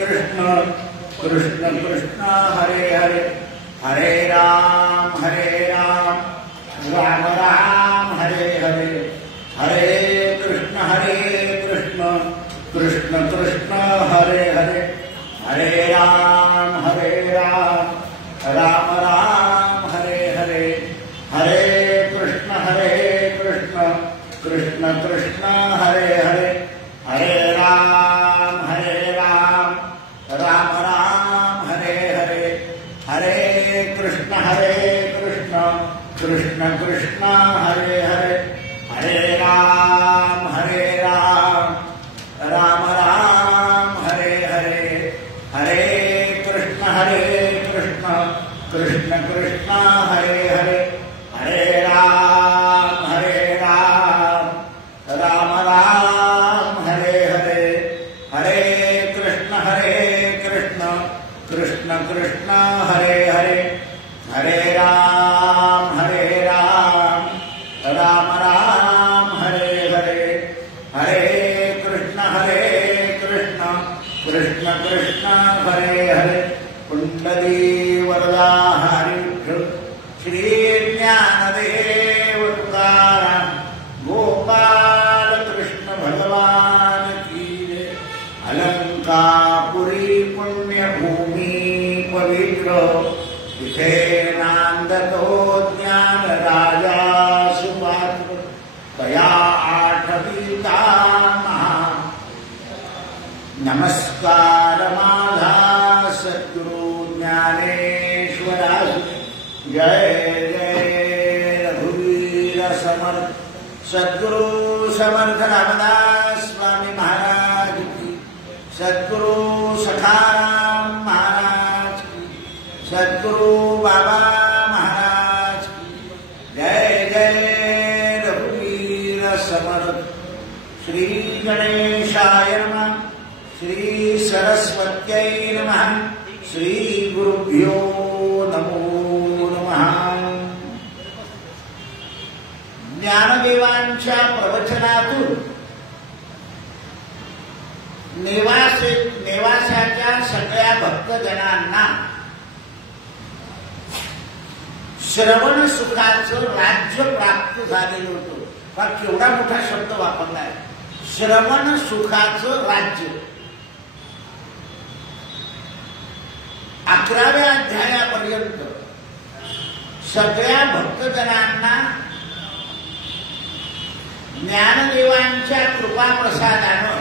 कृष्ण कृष्ण कृष्ण हरे हरे हरे राम राम राम हरे हरे हरे कृष्ण कृष्ण कृष्ण हरे हरे हरे राम राम राम हरे हरे हरे कृष्ण कृष्ण कृष्ण हरे हरे हरे राम राम राम हरे हरे हरे कृष्ण कृष्ण कृष्ण हरे हरे हरे राम राम राम हरे हरे हरे कृष्ण कृष्ण कृष्ण हरे हरे हरे राम राम राम हरे हरे हरे कृष्ण कृष्ण कृष्ण हरे हरे हरे राम राम राम हरे हरे हरे कृष्ण कृष्ण कृष्ण हरे हरे कुंडली वरदा हरिभ्यो श्री ज्ञानदेव तुकाराम गोपाल कृष्ण भगवान की जय। अलंकापुरी पुण्य भूमि पवित्र तिथे नांदतो ज्ञान राजा सुपात्र तया आठवीता महा नमस्कार माझा सद्गुरु ज्ञानेश्वरास जय जय रघुवीर समर्थ सद्गुरु समर्थ रामदास स्वामी महाराज की सद्गुरु सखाराम महाराज की सद्गुरु बाबा महाराज की जय जय रघुवीर समर्थ। श्री गणेशाय नमः श्री सरस्वत्यै नमः श्री गुरुभ्यो नमो नमः। ज्ञानदेवांच्या प्रवचनातून नेवासाच्या सगळ्या भक्तजनांना श्रवण सुखाचं राज्य प्राप्त झालेलं होतं. हा केवढा मोठा शब्द वापरलाय, श्रवण सुखाचं राज्य. 11व्या अध्यायापर्यंत सगळ्या भक्तजनांना ज्ञानदेवांच्या कृपाप्रसादानं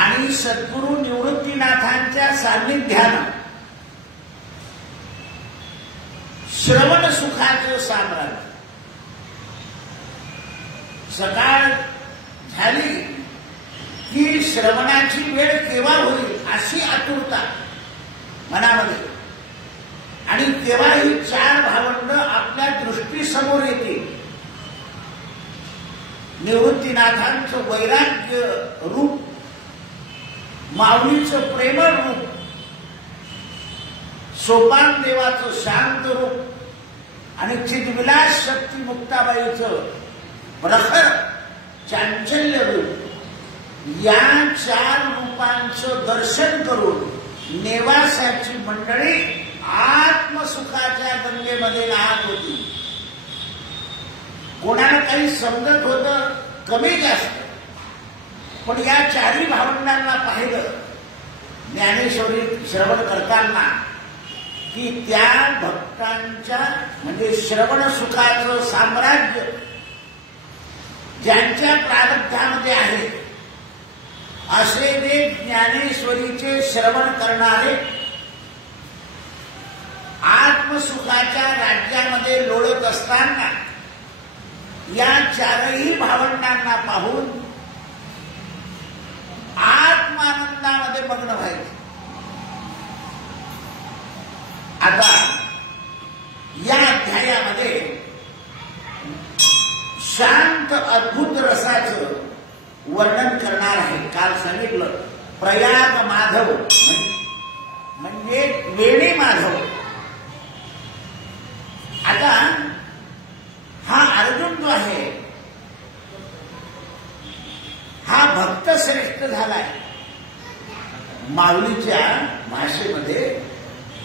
आणि सद्गुरु निवृत्तीनाथांच्या सान्निध्यानं श्रवण सुखाचं साम्राज्य. सकाळ झाली की श्रवणाची वेळ केव्हा होईल अशी आतुरता मनामध्ये, आणि तेव्हा ही 4 भावंड आपल्या दृष्टीसमोर येतील. निवृत्तीनाथांचं वैराग्य रूप, माऊलीचं प्रेमळ रूप, सोपान देवाचं शांत रूप आणि चिदविलास शक्ती मुक्ताबाईचं प्रखर चांचल्य रूप, या 4 रूपांचं दर्शन करून नेवासाची मंडळी आत्मसुखाच्या गंगेमध्ये लहान होती. कोणाला काही समजत होतं कमी जास्त, पण या 4ही भावंडांना पाहिलं ज्ञानेश्वरी श्रवण करताना की त्या भक्तांच्या म्हणजे श्रवण सुखाचं साम्राज्य ज्यांच्या प्रारब्धामध्ये आहे असे ते ज्ञानेश्वरीचे श्रवण करणारे आत्मसुखाच्या राज्यामध्ये लोळत असताना या 4ही भावंडांना पाहून आत्मानंदामध्ये मग्न व्हायचे. आता या अध्यायामध्ये शांत अद्भुत रसाचं वर्णन करणार आहे. काल सांगितलं प्रयाग माधव म्हणजे वेणी माधव. आता हा अर्जुन जो आहे हा भक्त श्रेष्ठ झालाय. माऊलीच्या भाषेमध्ये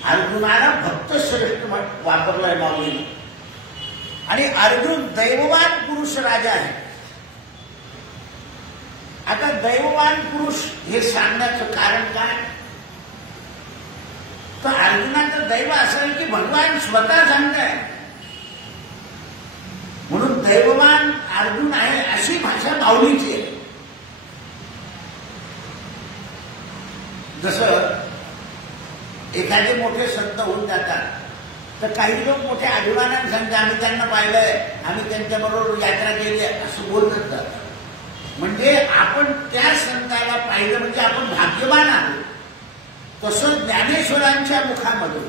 अर्जुनाला भक्तश्रेष्ठ वापरलाय माऊलीने. आणि अर्जुन दैववान पुरुष राजा आहे. आता दैववान पुरुष हे सांगण्याचं कारण काय? तर अर्जुनाचं दैव असं आहे की भगवान स्वतः सांगताय म्हणून दैववान अर्जुन आहे अशी भाषा माऊलीची आहे. जसं एखादे मोठे संत होऊन जातात तर काही लोक मोठे अभिमानाने सांगतात आम्ही त्यांना पाहिलंय, आम्ही त्यांच्याबरोबर यात्रा केली आहे असं बोलत जातात. म्हणजे आपण त्या संताला पाहिलं म्हणजे आपण भाग्यवान आहोत. तसं ज्ञानेश्वरांच्या मुखामधून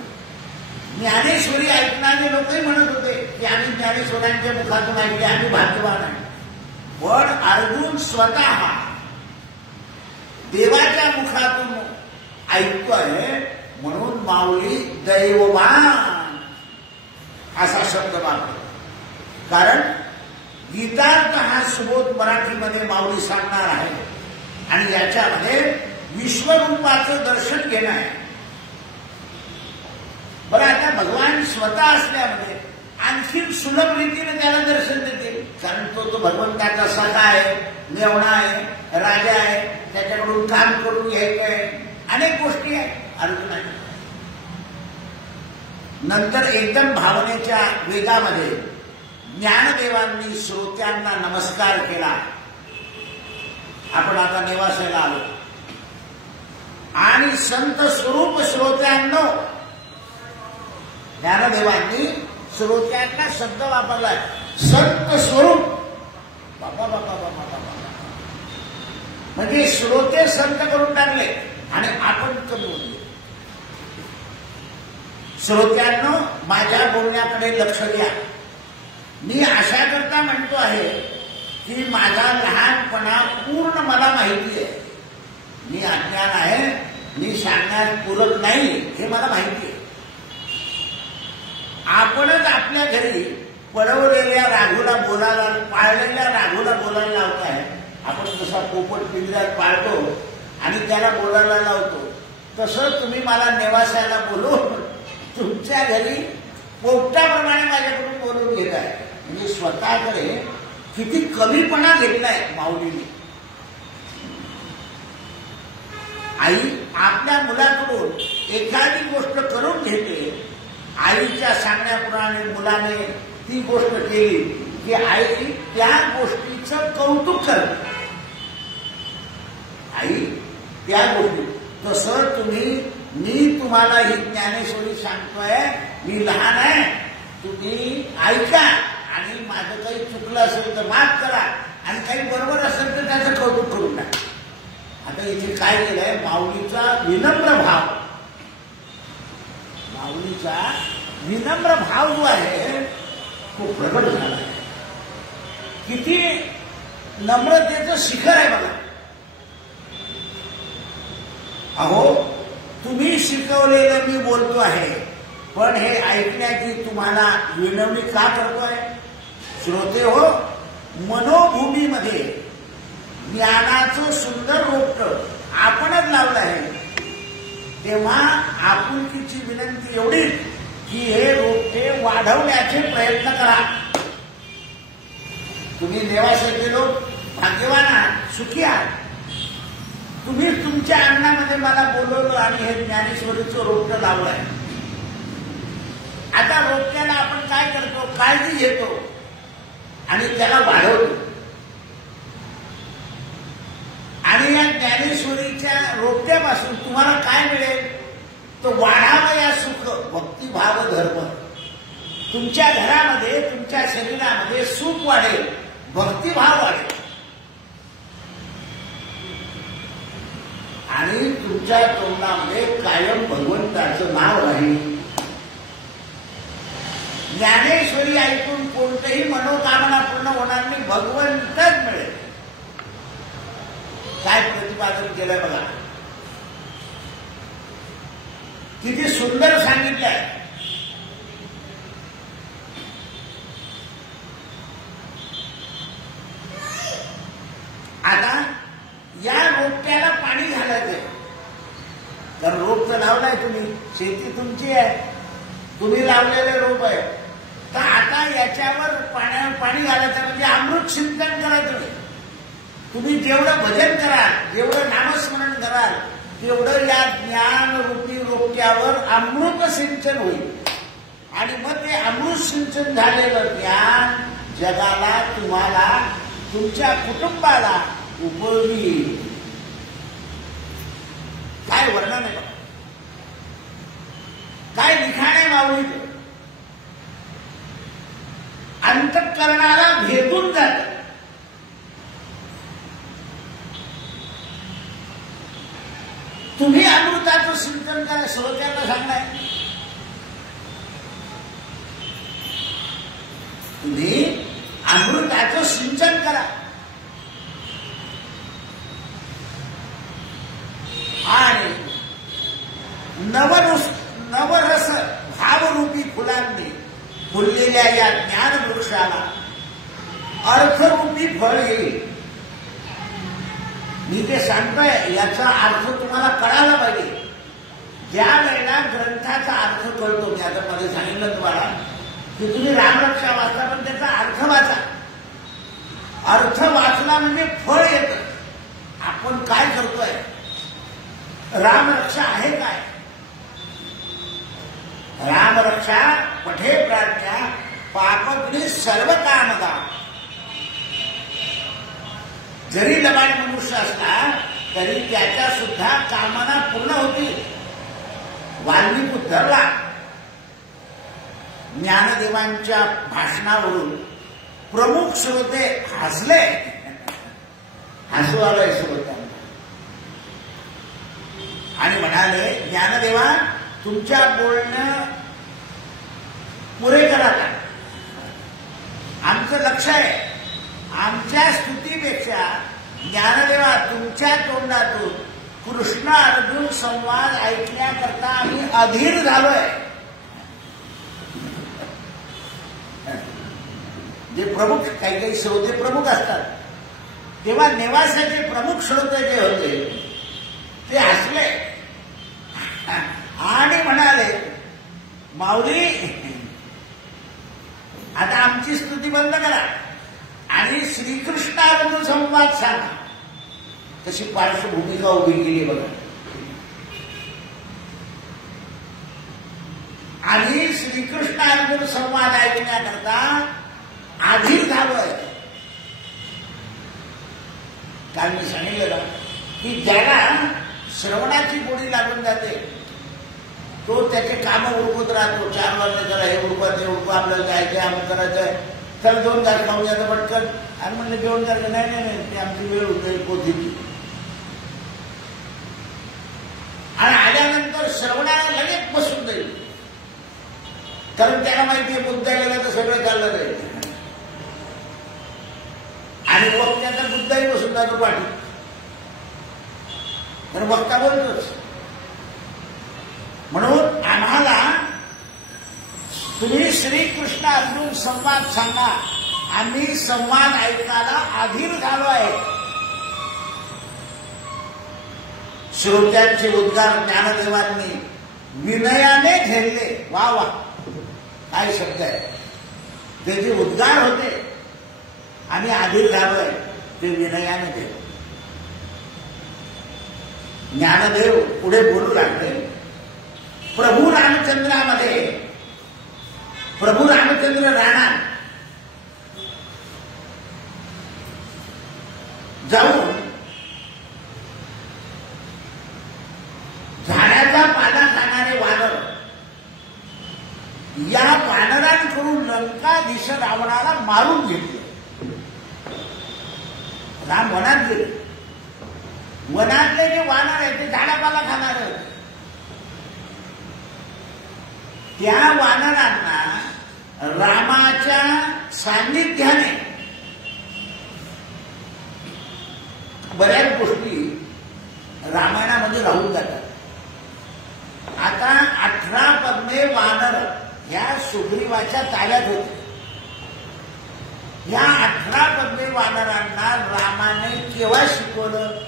ज्ञानेश्वरी ऐकणारे लोकही म्हणत होते की आम्ही ज्ञानेश्वरांच्या मुखातून ऐकले, आम्ही भाग्यवान आहे. पण अर्जुन स्वतः देवाच्या मुखातून ऐकतोय म्हणून माऊली दैववान असा शब्द वापरतो. कारण गीतार्थ हा सुबोध मराठीमध्ये माऊली सांगणार आहे आणि याच्यामध्ये विश्वरूपाचं दर्शन घेणं आहे. बरं, आता भगवान स्वतः असल्यामध्ये आणखी सुलभ रीतीने त्याला दर्शन देते. कारण तो भगवंताचा सखा आहे, मेवणा आहे, राजा आहे, त्याच्याकडून काम करून घ्यायचंय, अनेक गोष्टी आहेत अर्जुनाच्या. नंतर एकदम भावनेच्या वेगामध्ये ज्ञानदेवांनी श्रोत्यांना नमस्कार केला. आपण आता नेवासाला आलो आणि संत स्वरूप श्रोत्यांनो, ज्ञानदेवांनी श्रोत्यांना शब्द वापरलाय संत स्वरूप. बाबा बाबा बाबा बाबा, म्हणजे श्रोते संत करून टाकले आणि आपण कमी होतो. श्रोत्यांनो, माझ्या बोलण्याकडे लक्ष द्या. मी अशा करता म्हणतो आहे की माझा लहानपणा पूर्ण मला माहिती आहे. मी अज्ञान आहे, मी सांगण्यास पूरक नाही हे मला माहिती आहे. आपणच आपल्या घरी पळवलेल्या राघूला बोलायला, पाळलेल्या राघूला बोलायला लावताय. आपण जसा पोपट पिंजऱ्यात पाळतो आणि त्याला बोलायला लावतो तसं तुम्ही मला नेवासायला बोलून तुमच्या घरी पोपटाप्रमाणे माझ्याकडून बोलून घेत आहे. म्हणजे स्वतःकडे किती कमीपणा घेतलाय माऊलीने. आई आपल्या मुलाकडून एखादी गोष्ट करून घेते. आईच्या सांगण्याप्रमाणे मुलाने ती गोष्ट केली की आई त्या गोष्टीचं कौतुक करते. आई त्या गोष्टी तसं मी तुम्हाला ही ज्ञानेश्वरी सांगतोय, मी लहान आहे, तुम्ही ऐका आणि माझं काही चुकलं असेल तर माफ करा आणि काही बरोबर असेल तर त्याचं कौतुक करून टाका. आता इथे काय केलंय, माऊलीचा विनम्र भाव, माऊलीचा विनम्र भाव जो आहे तो प्रगट झाला आहे. किती नम्रतेचं शिखर आहे बघा. अहो, तुम्ही शिकवलेलं मी बोलतो आहे, पण हे ऐकण्याची तुम्हाला विनवणी का करतोय? श्रोते हो, मनोभूमीमध्ये ज्ञानाचं सुंदर रोपट आपणच लावलं आहे. तेव्हा आपुलकीची विनंती एवढीच की हे रोपटे वाढवण्याचे प्रयत्न करा. तुम्ही नेवासाचे लोक भाग्यवान आहात, सुखी आहात. तुम्ही तुमच्या अन्नामध्ये मला बोलवलं आणि हे ज्ञानेश्वरीचं रोपटं लावलं आहे. आता रोपट्याला आपण काय करतो, काळजी घेतो आणि त्याला वाढवतो. आणि या ज्ञानेश्वरीच्या रोपट्यापासून तुम्हाला काय मिळेल, तो वाढावा या सुख भक्तिभाव धर्म. तुमच्या घरामध्ये, तुमच्या शरीरामध्ये सुख वाढेल, भक्तिभाव वाढेल आणि तुमच्या तोंडामध्ये कायम भगवंताचं नाव राहील. ज्ञानेश्वरी ऐकून कोणतेही मनोकामना पूर्ण होणार नाही, भगवंतच मिळेल. काय प्रतिपादन केलंय बघा, किती सुंदर सांगितलंय. आता या रोपट्याला पाणी घालायचंय. लावलाय तुम्ही, शेती तुमची आहे, तुम्ही लावलेले रोप आहे. तर आता याच्यावर पाणी घालायचं म्हणजे अमृत सिंचन करायचं. तुम्ही जेवढं भजन कराल, जेवढं नामस्मरण कराल, तेवढं या ज्ञानरूपी रोप्यावर अमृत सिंचन होईल. आणि मग ते अमृत सिंचन झालेलं ज्ञान जगाला, तुम्हाला, तुमच्या कुटुंबाला उपयोगी येईल. काय वर्णन आहे, काय लिखाण आहे माऊलीचं. अंतःकरणाला भेदून जात. तुम्ही अमृताचं सिंचन करा, श्रोत्यांना सांगणार. तुम्ही अमृताचं सिंचन करा आणि नवरस भावरूपी फुलांनी फुललेल्या या ज्ञानवृक्षाला अर्थरूपी फळ येईल. मी ते सांगतोय याचा अर्थ तुम्हाला कळायला पाहिजे. ज्या वेळेला ग्रंथाचा अर्थ कळतो, मी आता मध्ये सांगितलं तुम्हाला की तुम्ही रामरक्षा वाचला, पण त्याचा अर्थ वाचा. अर्थ वाचला म्हणजे फळ येतं. आपण काय करतोय, रामरक्षा आहे काय? रामरक्षा पठे प्राज्ञा पापग्नि सर्व कामदा. जरी लबाड मनुष्य असला तरी त्याच्या सुद्धा कामना पूर्ण होतील. वाल्मिक उद्धरला ज्ञानदेवांच्या भाषणावरून प्रमुख श्रोते हसले, हसू आलंय श्रोत्यांना आणि म्हणाले, ज्ञानदेवा तुमच्या बोलणं पुरे करा का? आमचं लक्ष आहे, आमच्या स्तुतीपेक्षा ज्ञानदेवा तुमच्या तोंडातून कृष्ण अर्जुन संवाद ऐकण्याकरता आम्ही अधीर झालोय. जे प्रमुख काही काही श्रोते प्रमुख असतात, तेव्हा नेवासाचे प्रमुख श्रोते जे होते ते हसले आणि म्हणाले, माऊली आता आमची स्तुती बंद करा आणि श्रीकृष्णार्जुन संवाद सांगा. तशी पार्श्वभूमिका उभी केली बघा. आणि श्रीकृष्णार्जुन संवाद ऐकण्याकरता आधीर झालोय. काल मी सांगितलं की ज्याला श्रवणाची गोडी लागून जाते तो त्याचे कामं उरकत राहतो. 4 वाजता जरा हे उरकत, ते उरकू, आपल्याला जायचंय, आम्ही करायचंय, तर 2 तास खाऊन जातं पटकन. आणि म्हणलं जेवण करायचं, नाही नाही नाही, ते आमची वेळ होते पोथीची. आणि आल्यानंतर श्रवणाला लगेच बसून जाईल, कारण त्याला माहितीये मुद्दा गेला तर सगळं चाललं जाईल. आणि वक्त्याचा मुद्दाही बसून जातो पाठी, तर वक्ता बोलतोच. म्हणून आम्हाला तुम्ही श्रीकृष्ण अर्जुन संवाद सांगा, आम्ही संवाद ऐकायला अधीर झालो आहे. श्रोत्यांचे उद्गार ज्ञानदेवांनी विनयाने झेलले. वा वा, काय शब्द आहे. ते जे उद्गार होते आम्ही अधीर झालोय, ते विनयाने झेलले. ज्ञानदेव पुढे बोलू लागले. प्रभू रामचंद्रामध्ये प्रभू रामचंद्र राहणार जाऊन झाडाचा पाला खाणारे वानर, या वानरांकडून लंकाधीश रावणाला मारून घेतले. राम वनात गेले. वनातले जे वानर आहेत ते झाडापाला खाणार आहेत. त्या वानरांना रामाच्या सान्निध्याने बऱ्याच गोष्टी रामायणामध्ये राहून जातात. आता 18 पद्मे वानर ह्या सुग्रीवाच्या ताब्यात होते. या 18 पद्मे वानरांना रामाने केव्हा शिकवलं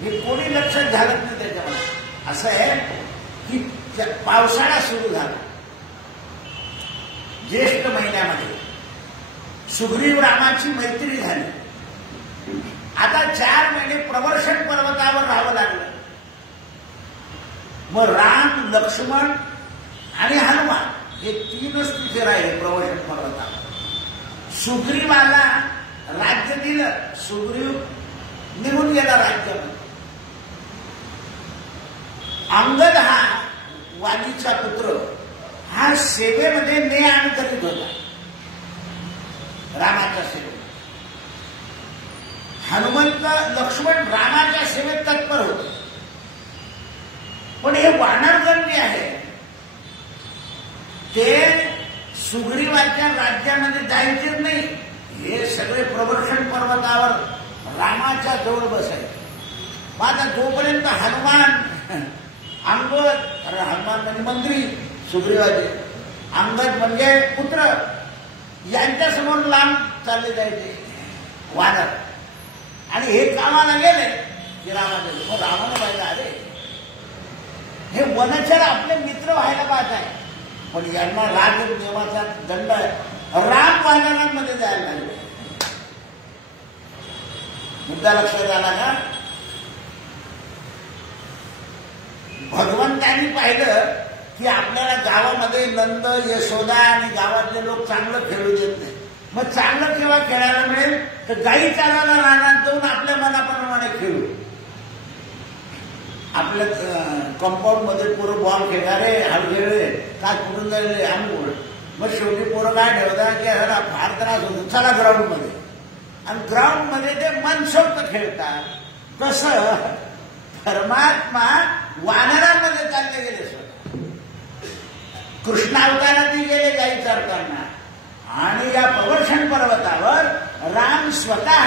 हे कोणी लक्षात घालत नाही त्याच्यामध्ये. असं आहे की पावसाळा सुरू झाला ज्येष्ठ महिन्यामध्ये. सुग्रीव रामाची मैत्री झाली. आता 4 महिने प्रवर्षण पर्वतावर राहावं लागलं. मग राम, लक्ष्मण आणि हनुमान हे 3च तिथे राहिले प्रवर्षण पर्वतावर. सुग्रीवाला राज्य दिलं, सुग्रीव निघून गेला राज्यामध्ये. अंगद हा वालीचा पुत्र हा सेवेमध्ये ने आण करीत होता रामाच्या सेवेत. हनुमंत, लक्ष्मण रामाच्या सेवेत तत्पर होते. पण हे वानरगण जे आहे ते सुग्रीवाच्या राज्यामध्ये जायचेच नाही. हे सगळे प्रवर्षण पर्वतावर रामाच्या जवळ बसायचे. आता जोपर्यंत हनुमान, अंगद, हनुमान म्हणजे मंत्री सुग्रीवाचे, अंगद म्हणजे पुत्र, यांच्यासमोर लांब चालले जायचे वानर. आणि हे कामाला गेले की रामाच्या रामाला पाहिजे अरे हे वनचर आपले मित्र व्हायला पाहत आहे, पण यांना राग नियमाचा दंड आहे. राम वानरांमध्ये जायला लागले. मुद्दा लक्षात आला का? भगवंतांनी पाहिलं की आपल्याला गावामध्ये नंद, यशोदा आणि गावातले लोक चांगलं खेळू देत नाही. मग चांगलं केव्हा खेळायला मिळेल तर गाई चालायला रानात जाऊन आपल्या मनाप्रमाणे खेळू. आपल्या कंपाऊंड मध्ये पोरं बॉल खेळणारे, हल खेळले, काय कुठून जायले आम्ही. मग शेवटी पोरं काय ठेवतात की ह्याला फार त्रास होतो, चला ग्राउंड मध्ये. आणि ग्राउंड मध्ये ते मनसोक्त खेळतात. कसं परमात्मा वानरांमध्ये चालले गेले. कृष्णावतारातही गेले गाई चारताना. आणि या प्रवर्षण पर्वतावर राम स्वतः,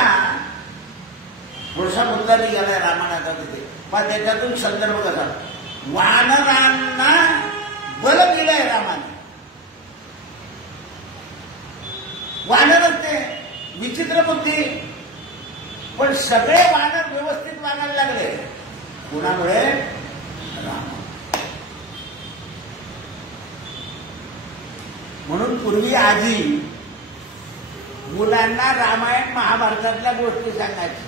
पुढचा मुद्दा निघालाय रामायणाचा तिथे, पण त्याच्यातून संदर्भ कसा, वानरांना बल दिलंय रामाने. वानरच ते विचित्र बुद्धी, पण सगळे वानर व्यवस्थित वागायला लागले. कुणामुळे? राम. म्हणून पूर्वी आजी मुलांना रामायण महाभारतातल्या गोष्टी सांगायची.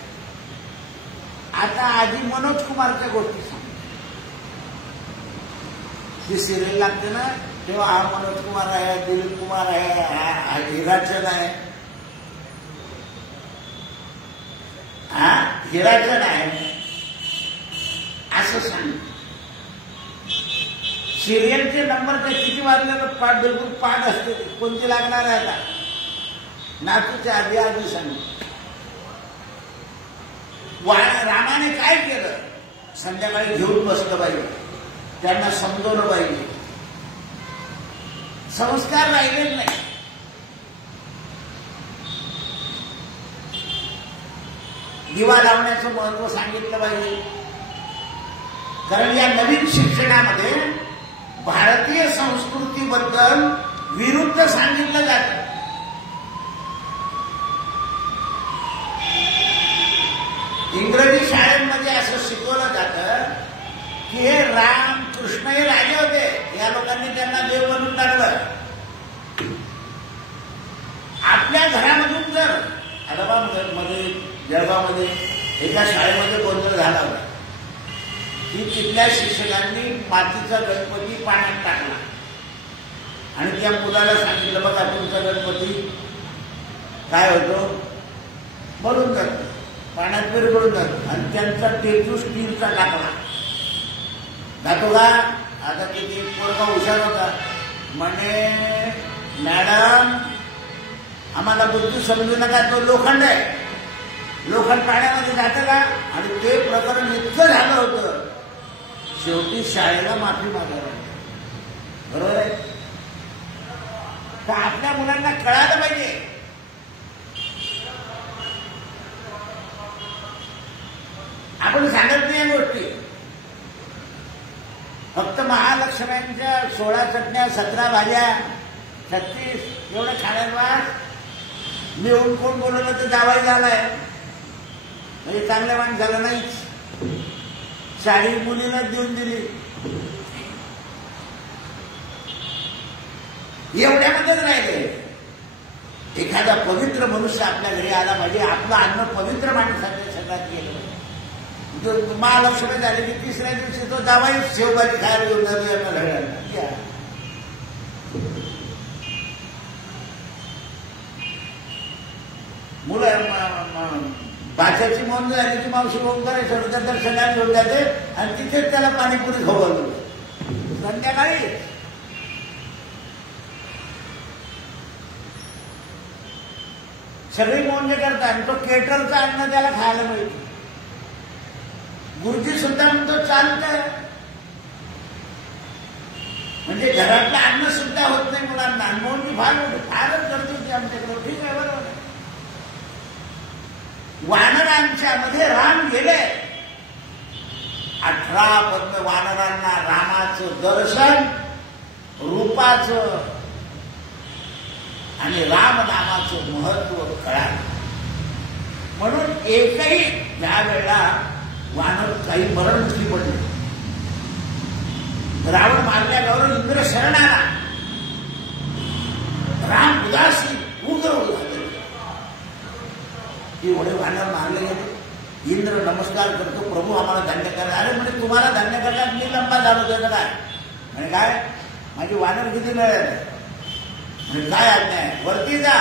आता आजी मनोज कुमारच्या गोष्टी सांगते. ती सिरियल लागते ना तेव्हा हा मनोज कुमार आहे, दिलीप कुमार आहे, हा हिराचंद आहे, हा हिराचंद आहे असं सांग. सिरियलचे नंबर ते किती वाजले तर पाठ बिलकुल पाठ असते. कोणती लागणार आहे आता? नातूच्या आधी आधी सांग. रामाने काय केलं? संध्याकाळी घेऊन बसलं पाहिजे, त्यांना समजवलं पाहिजे. संस्कार राहिलेच नाही. दिवा लावण्याचं महत्व सांगितलं पाहिजे. कारण या नवीन शिक्षणामध्ये भारतीय संस्कृतीबद्दल विरुद्ध सांगितलं जातं. इंग्रजी शाळेमध्ये असं शिकवलं जातं की हे राम कृष्ण हे राजे होते, या लोकांनी त्यांना देव बनवून टाकलं. आपल्या घरामधून जर अलाहाबादमध्ये, जळगावमध्ये एका शाळेमध्ये गोंधळ झाला होता की तिथल्या शिक्षकांनी मातीचा गणपती पाण्यात टाकला आणि त्या मुलाला सांगितलं बघा तुमचा गणपती काय होतो, मरून जातो, पाण्यात विरघळून जातो. आणि त्यांचा टेचू स्टीलचा टाकला जातो का? आता किती पोरगा हुशार होता, म्हणे मॅडम आम्हाला बुद्धी समजू नका, तो लोखंड आहे, लोखंड पाण्यामध्ये जातं का? आणि ते प्रकरण इतकं झालं होतं शेवटी शाळेला माफी मागायला. बरोबर आहे? तर आपल्या मुलांना कळायला पाहिजे आपण सांगत नाही या गोष्टी. फक्त महालक्ष्म्यांच्या 16 चटण्या 17 भाज्या 36 एवढं खाण्यात मी येऊन कोण बोलवलं तर जावाई झालाय म्हणजे चांगल्या माणसाला नाहीच. साडी मुलीला देऊन दिली शिल्लक राहिले. एखादा पवित्र मनुष्य आपल्या घरी आला पाहिजे, आपलं अन्न पवित्र माणसाच्या शरीरात गेलं. महालक्ष्मी झाली की तिसऱ्या दिवशी तो जावाई शेवभाजी खायला घेऊन जातो. मुलं भाच्याची नोंद झाली की मावशी ओंकारेश्वराच्या दर्शनाला घेऊन जाते आणि तिथेच त्याला पाणीपुरी खवळलं. संध्याकाळी सगळी मोंज करतात आणि तो केटरचं अन्न त्याला खायला मिळतं. गुरुजी सुद्धा म्हणतो चालतंय, म्हणजे घरातलं अन्न सुद्धा होत नाही मुलांना. मोंजी फारच गरजेची आमच्याकडे. ठीक आहे, बरोबर आहे. वानरांच्या मध्ये राम गेले. 18 पद्म वानरांना रामाचं दर्शन, रूपाचं आणि रामनामाचं महत्व कळालं. म्हणून एकही ज्या वेळेला वानर काही मरणमुखी पडले, रावण मारल्यावर इंद्र शरण आला. राम उदासी उग्र झाले. एवढे वानर मारले गेले. इंद्र नमस्कार करतो, प्रभू आम्हाला धान्य करा. अरे म्हणजे तुम्हाला धान्य करण्यात मी लंबा झालो त्याचं काय म्हणजे काय, माझी वानर किती मिळाले म्हणजे काय आज्ञा आहे, वरती जा,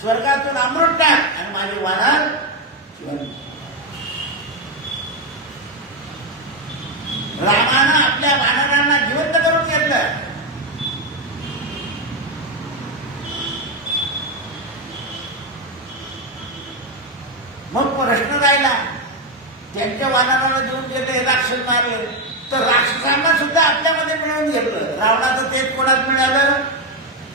स्वर्गातून अमृत टाक आणि माझे वानर रामानं आपल्या वानरांना जिवंत करून घेतलं. मग प्रश्न राहिला, त्यांच्या वानराला देऊन गेले, राक्षस मारले, तर राक्षसांना सुद्धा आपल्यामध्ये मिळवून घेतलं. रावणाचं तेज कोणात मिळालं,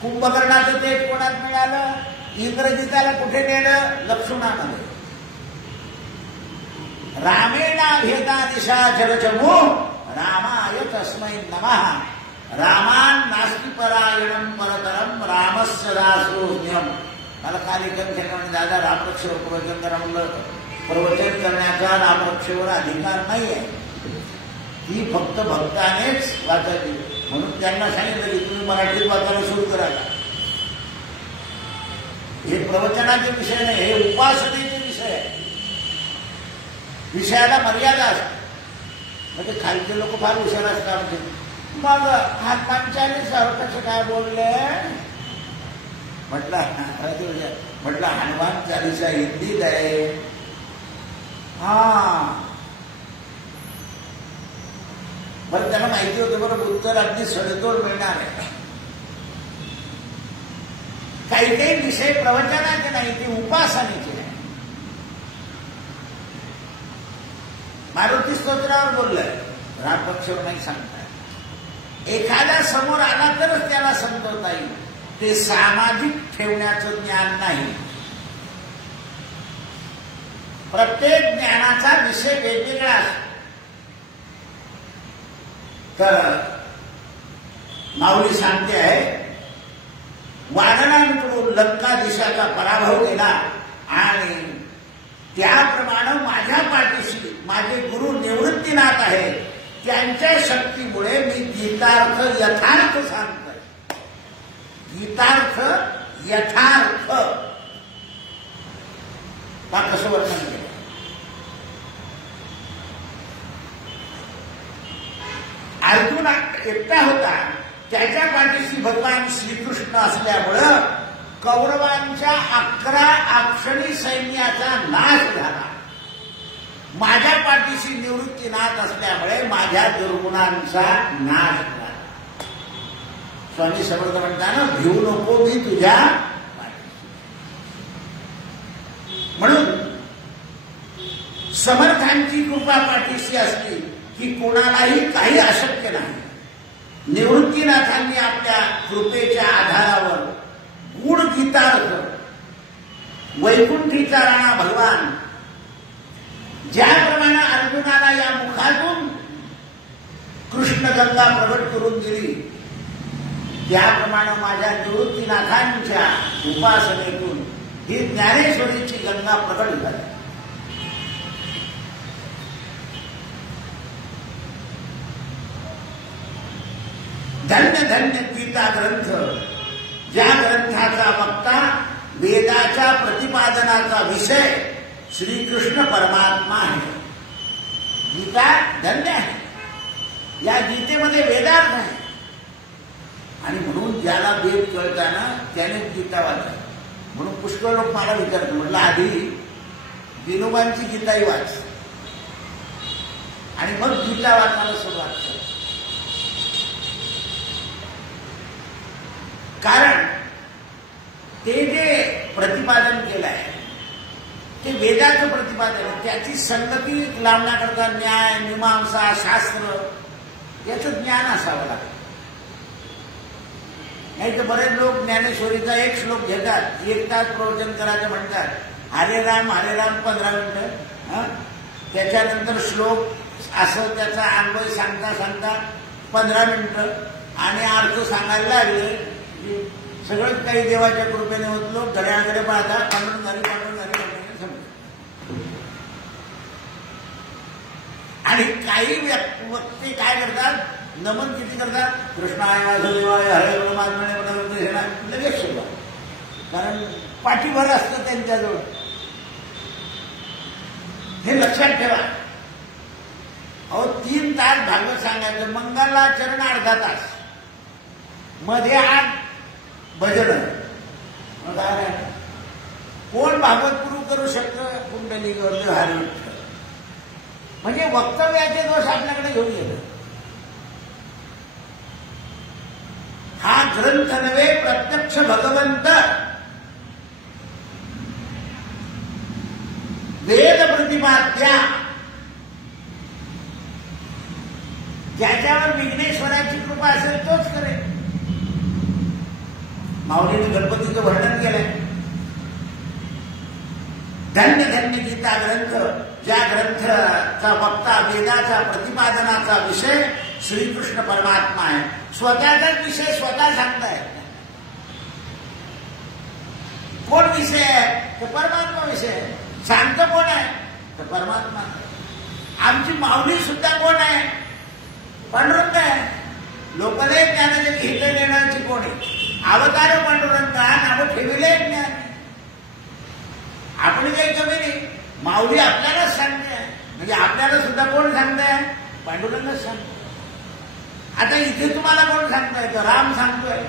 कुंभकर्णाचं तेज कोणात मिळालं, इंद्रजिताला कुठे नेलं, लक्ष्मणामध्ये. रामेणा भेदा दिशा जलचमू रामाय तस्मै नमः. रामान नास्ति परायणम परतरम रामस्य दासोऽस्म्यहम्. मला काल एका ठिकाणी दादा रामरक्षेवर प्रवचन करा म्हणलं. प्रवचन करण्याचा रामरक्षेवर अधिकार नाहीये, ती फक्त भक्तानेच वाचायची. म्हणून त्यांना सांगितलं की तुम्ही मराठीत वाचायला सुरू करा. हे प्रवचनाचे विषय नाही, हे उपासनेचे विषय आहे. विषयाला मर्यादा असते. म्हणजे खालचे लोक फार हुशार असतात. मग हा 45 कसं काय बोलले म्हटलं हनुमान चालीसा हिंदीत आहे. बरं त्यांना माहिती होतं बरं उत्तर अगदी सडेतोड मिळणार आहे. काही काही विषय प्रवचनाचे नाही, ते उपासनेचे आहे. मारुती स्तोत्रावर बोललंय, रामपक्षावर नाही सांगताय. एखादा समोर आला तरच त्याला समजवता येईल. ते सामाजिक ठेवण्याचं ज्ञान नाही. प्रत्येक ज्ञानाचा विषय वेगवेगळा असतो. तर माऊली सांगते आहे, वानरांकडून लंका देशाचा पराभव केला आणि त्याप्रमाणे माझ्या पाठीशी माझे गुरु निवृत्तीनाथ आहे. त्यांच्या शक्तीमुळे मी गीतार्थ यथार्थ सांगतोय. गीतार्थ यथार्थ का कसं वर्णन केलं. अर्जुन एकटा होता, त्याच्या पाठीशी भगवान श्रीकृष्ण असल्यामुळं कौरवांच्या 11 अक्षणी सैन्याचा नाश झाला. माझ्या पाठीशी निवृत्तीनाथ असल्यामुळे माझ्या दुर्गुणांचा नाश झाला. स्वामी समर्थ म्हणताना भिवू नको मी तुझ्या पाठीशी. म्हणून समर्थांची कृपा पाठीशी असली की कोणालाही काही अशक्य नाही. निवृत्तीनाथांनी आपल्या कृपेच्या आधारावर गुढ गीतार्थ वैकुंठीचा राणा भगवान ज्याप्रमाणे अर्जुनाला या मुखातून कृष्णगंगा प्रगट करून दिली, त्याप्रमाणे माझ्या निवृत्तीनाथांच्या उपासनेतून ही ज्ञानेश्वरीची गंगा प्रकट झाली. धन्य धन्य गीता ग्रंथ ज्या ग्रंथाचा वक्ता वेदाच्या प्रतिपादनाचा विषय श्रीकृष्ण परमात्मा आहे. गीता धन्य आहे. या गीतेमध्ये वेदार्थ आहे. आणि म्हणून ज्याला वेद कळताना त्याने गीता वाचा. म्हणून पुष्कळ लोक मला विचारतात, म्हटलं आधी विनोबांची गीताही वाच आणि मग गीता वाचायला सुरुवात कर. कारण ते जे प्रतिपादन केलं आहे ते वेदाचं प्रतिपादन आहे. त्याची संगती लावण्याकरता न्याय, मीमांसा, शास्त्र याचं ज्ञान असावं लागतं. नाही तर बरेच लोक ज्ञानेश्वरीचा एक श्लोक घेतात, 1 तास प्रवचन करायचं म्हणतात, हरे राम 15 मिनिटं, त्याच्यानंतर श्लोक असं त्याचा अन्वय सांगता सांगता 15 मिनिटं आणि अर्थ सांगायला लागले. सगळंच काही देवाच्या कृपेने होत. लोक घड्याळकडे पाहता, पांढरून झाली समज. आणि काही वक्ते काय करतात, नमन किती करतात, कृष्णाय वासुदेवाय हरे परमात्मने लगेच सुरुवात. कारण पाठीभर असतं त्यांच्याजवळ. हे लक्षात ठेवा. अहो 3 तास भागवत सांगायचं, मंगलाचरण अर्धा तास, मध्ये 8 भजन. कोण भागवत पुरू करू शकतं? कुंडली गर्द हरी. म्हणजे वक्तव्याचे दोष आपल्याकडे घेऊन येतात. हा ग्रंथ नव्हे, प्रत्यक्ष भगवंत वेद प्रतिपाद्या. ज्याच्यावर विघ्नेश्वराची कृपा असेल तोच करेल. माऊलीने गणपतीचं वर्णन केलंय. धन्य धन्य गीता ग्रंथ, ज्या ग्रंथाचा वक्ता वेदाचा प्रतिपादनाचा विषय श्रीकृष्ण परमात्मा आहे. स्वतःचाच विषय स्वतः सांगतायत. कोण विषय आहे? तर परमात्मा विषय आहे. सांगतं कोण आहे? तर परमात्मा. आमची माऊली सुद्धा कोण आहे? पांडुरंग आहे. लोकलय ज्ञानाची हित देण्याची कोण आहे? अवतार पांडुरंगा नावं ठेविले ज्ञान. आपण काही कमी नाही. माऊली आपल्यालाच सांगते. म्हणजे आपल्याला सुद्धा कोण सांगताय? पांडुरंगच सांगतो. आता इथे तुम्हाला कोण सांगताय? तर राम सांगतोय.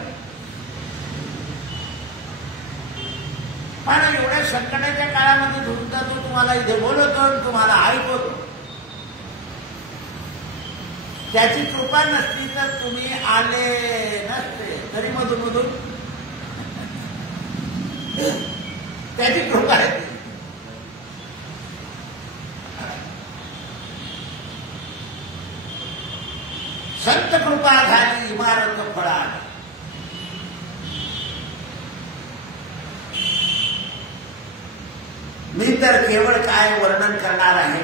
पण एवढ्या संकटाच्या काळामध्ये सुद्धा तो तुम्हाला इथे बोलवतो, तुम्हाला ऐकवतो. त्याची कृपा नसती तर तुम्ही आले नसते. तरी मधून त्याची कृपा आहे. संत कृपा झाली इमारत फळा. मी तर केवळ काय वर्णन करणार आहे.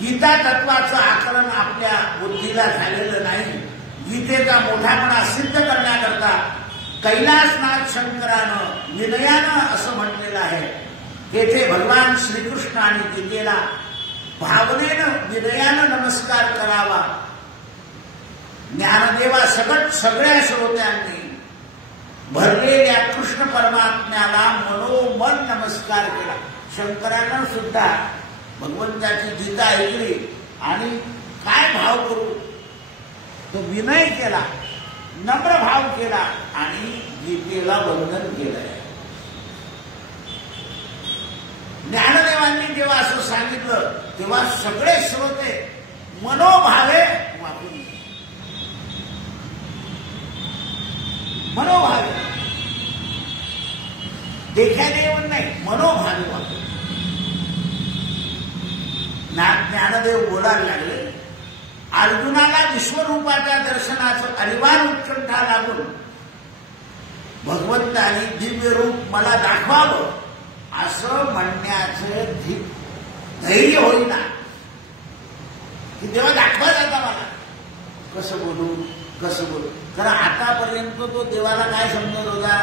गीता तत्वाचं आकलन आपल्या बुद्धीला झालेलं नाही. गीतेचा मोठापणा सिद्ध करण्याकरता कैलासनाथ शंकरानं विनयानं असं म्हटलेलं आहे. तेथे भगवान श्रीकृष्ण आणि गीतेला भावनेनं विनयानं नमस्कार करावा. ज्ञानदेवा सगट सगळ्या श्रोत्यांनी भरलेल्या कृष्ण परमात्म्याला मनोमन नमस्कार केला. शंकरानं सुद्धा भगवंताची गीता ऐकली आणि काय भाव करू, तो विनय केला, नम्र भाव केला आणि गीतेला वंदन केलंय. ज्ञानदेवांनी जेव्हा असं सांगितलं तेव्हा सगळे श्रोते मनोभावे वापरून, मनोभावे, देखाने येऊन नाही, मनोभावे वापरून. ज्ञानदेव बोलायला लागले. अर्जुनाला विश्वरूपाच्या दर्शनाचं अनिवार्य उत्कंठा लागून भगवंतानी दिव्य रूप मला दाखवावं असं म्हणण्याचं धैर्य होईना की तेव्हा दाखवा जाता मला. कसं बोलू. कारण आतापर्यंत तो देवाला काय समजत होता?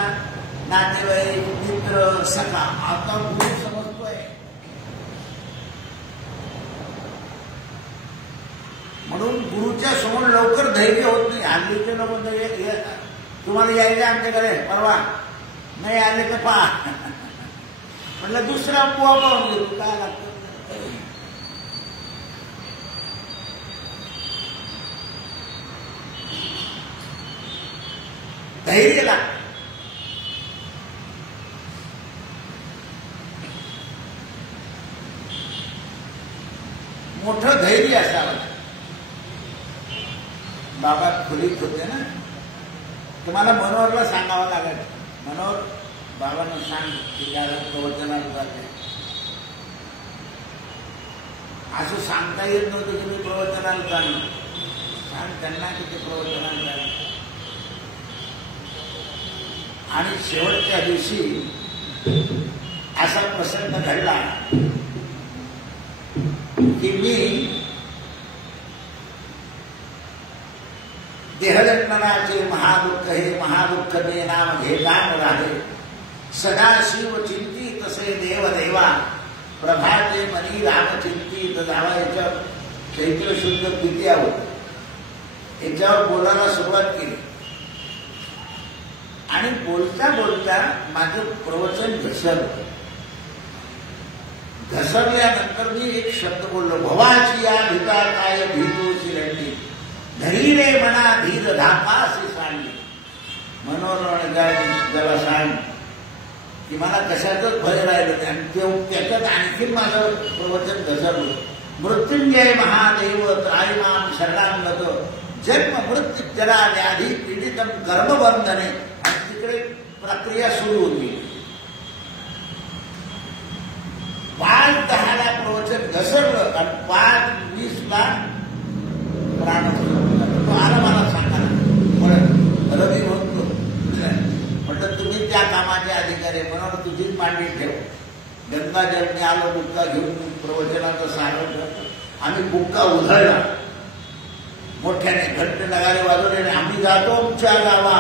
नातेवाईक, मित्र, सखा. आता गुरु समजतोय. म्हणून गुरुच्या समोर लवकर धैर्य होत नाही. हल्लीचे लोक तुम्हाला यायचं आमच्याकडे परवा, नाही आले तर पहा. म्हटलं दुसरा पोहा पाहून घेऊ, काय लागतं. धैर्य लागतं. मोठं धैर्य असावं. बाबा खोलीत होते ना, तर मला मनोहरला सांगावं लागेल, मनोहर बाबांना सांग की त्याला प्रवचनाला जाते. असं सांगता येत नव्हतं की मी प्रवचनाला जाणं. सांग त्यांना की ते प्रवचनाला जाणं. आणि शेवटच्या दिवशी असा प्रसंग घडला की मी देहदंडनाचे महादुःख हे महादुःख ते नाम घेतान राहे, सदाशिव चिंतित तसे देव देवा, प्रभाते मनी राम चिंतित जावा. याच्यावर चैत्र शुद्ध द्वितीया होत, याच्यावर बोलायला सुरुवात केली. आणि बोलता बोलता माझं प्रवचन घसरलं. घसरल्यानंतर मी एक शब्द बोललो, भवाची या भिता काय भीतोची रंडी, धरी रे मना धीर धापासी सांडली. मनोहर ज्याला सांग की मला कशातच भय राहिलं, आणि त्याच्यात आणखीन माझं प्रवचन घसरलं. मृत्युंजय महादेव त्रायमाम शरणांगत, जन्म मृत्यू जरा व्याधी पीडितम कर्मबंधने. आणि तिकडे प्रक्रिया सुरू होती. 5:10 प्रवचन घसरलं आणि 5:20 प्राण तो आला. मला सांगा रवी म्हणतो, म्हटलं तुम्ही त्या कामाचे अधिकारी, म्हणून तुझीच मांडी ठेव. गंगाजल मी आलो बुक्का घेऊन प्रवचनाचं सारण करतो. आम्ही बुक्का उधळला, मोठ्याने घंट नगारे वाजवले. आम्ही जातो आमच्या गावा,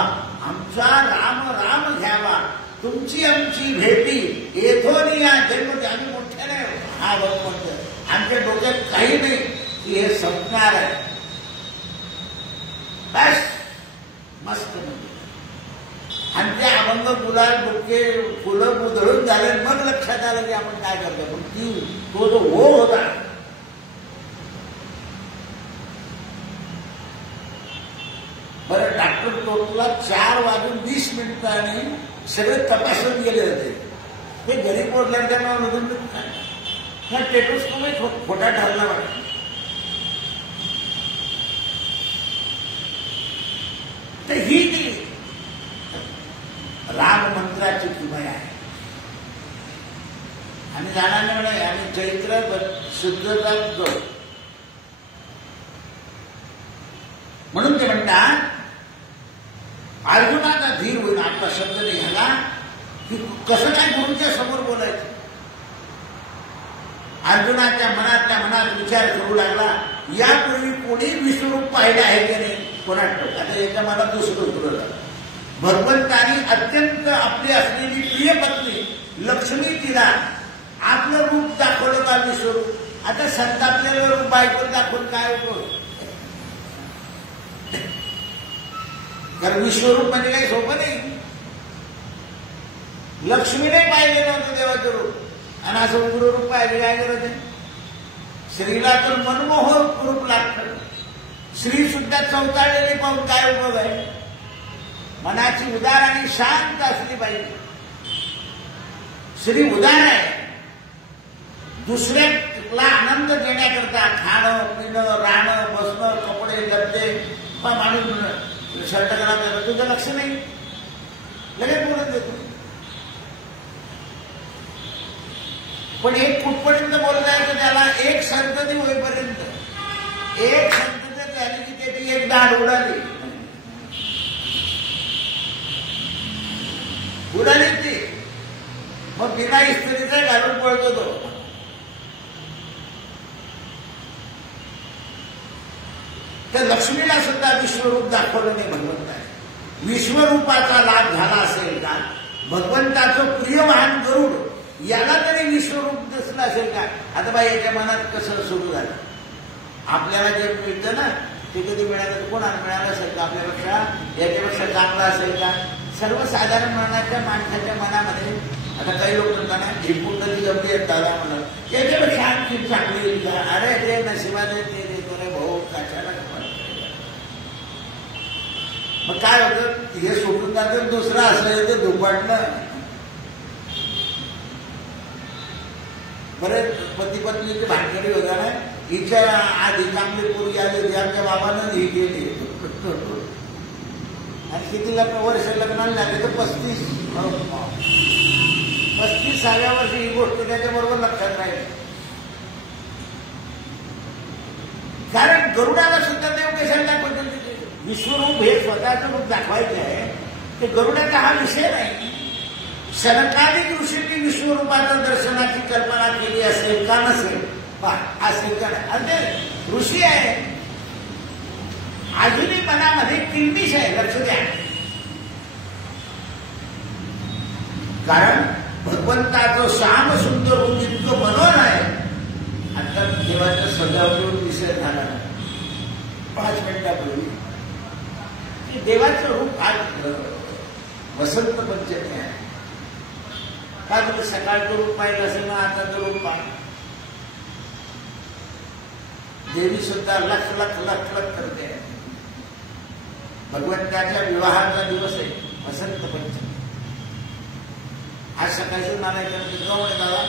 आमचा राम राम घ्यावा, तुमची आमची भेटी येथोनी या जन्म. आम्ही मोठ्याने हा म्हणतो. आमच्या डोक्यात काही नाही की हे संपणार आहे. बस मस्त म्हणजे. आणि ते अभंग गुलाल बुके फुलं उधळून झाले. मग लक्षात आलं की आपण काय करतो. पण तो जो हो होता, बरं डॉक्टर टोटला 4:20 सगळे तपासून गेले होते. ते घरी पोहोचल्यानंतर हा टेटोस्कोप खोटा ठरला वाटत. तर ही ती राम मंत्राची किमया आहे. आम्ही जाणार नाही म्हणे, आम्ही चैत्र शुद्धता जाऊ. म्हणून ते म्हणतात अर्जुनाचा धीर होईल. आता शब्द निघाला की कसं काय गुरुच्या समोर बोलायचं. अर्जुनाच्या मनात विचार करू लागला, यापूर्वी कोणी विश्वरूप पाहिलं आहे की नाही कोणात. आता याच्या मला दुसरं सुरू झालं. भगवंतानी अत्यंत आपली असलेली प्रिय पत्नी लक्ष्मी तिला आपलं रूप दाखवलं का विश्वरूप. आता संतापलेलं रूप बायको दाखवून काय उपयोग. कारण विश्वरूप म्हणजे काही सोपं नाही. लक्ष्मीने पाहिलेलं होतं देवाचं रूप, आणि असं उग्र रूप पाहिजे काय करत आहे. स्त्रीला तर मनमोहक रूप लागतं. स्त्री सुद्धा चौताळलेली पाहून काय उपयोग आहे. मनाची उदार आणि शांत असली पाहिजे. स्त्री उदार आहे. दुसऱ्याला आनंद देण्याकरता खाणं पिणं राहणं बसणं कपडे डबे माणूस शर्ट करा तुझं लक्ष नाही, लगेच बोलत देतो. पण एक कुठपर्यंत बोलत आहे तर त्याला एक संतती होईपर्यंत. एक संतती झाली की त्याची एक दाढ उडाली ती, मग बिना इस्त्रीचा घालून पळतो तो. तर लक्ष्मीला सुद्धा विश्वरूप दाखवलं नाही भगवंताने. विश्वरूपाचा लाभ झाला असेल का. भगवंताचं प्रियवान गरुड याला तरी विश्वरूप दिसलं असेल का. आता बाई याच्या मनात कसं सुरू झालं. आपल्याला जे मिळतं ना ते कधी मिळालं तर कोणाला मिळालं असेल का आपल्यापेक्षा, याच्यापेक्षा चांगला असेल का? सर्वसाधारण मनाच्या माणसाच्या मनामध्ये आता काही लोक म्हणतात ना, ही कुंडली जमली आहेत दादा म्हणत, याच्यापेक्षा आणखी चांगली, अरे ते नशिबाने ते देतो रे भाऊ, कशाला? मग काय होतं, हे सोडून जातं, दुसरं असं ते धुपाटणं. बरे पती पत्नीची भांडणी होता ना, हिच्या आधी चांगली पोरगी आली होती, आमच्या बाबानं ही गेली, आणि किती वर्ष लग्नाला लागले तर 35व्या वर्षी ही गोष्ट त्याच्याबरोबर लक्षात राहील. कारण गरुडाला सुद्धा देव कशाला दाखवतो, विश्वरूप हे स्वतःचं रूप दाखवायचं आहे, ते गरुडाचा हा विषय नाही. शनकादिक ऋषींनी विश्वरूपाच्या दर्शनाची कल्पना केली असेल का नसेल, असेल का नाही, आणि ते ऋषी आहे. अजूनही मनामध्ये किलबिश आहे, लक्ष द्या. कारण भगवंताचं श्याम सुंदर रूप इतकं मनोहर आहे. आता देवाच्या सजावटीवर विषय झाला 5 मिनिटापूर्वी, की देवाचं रूप आज वसंत पंचमी आहे. का तुम्ही सकाळचं रूप पाहिलं असेल ना, आताचं रूप पाहिलं, देवी सुद्धा लख लख लख लख करते. भगवंताच्या विवाहाचा दिवस आहे वसंत पंचमी. आज सकाळचं नारायणाचं गवण दादा,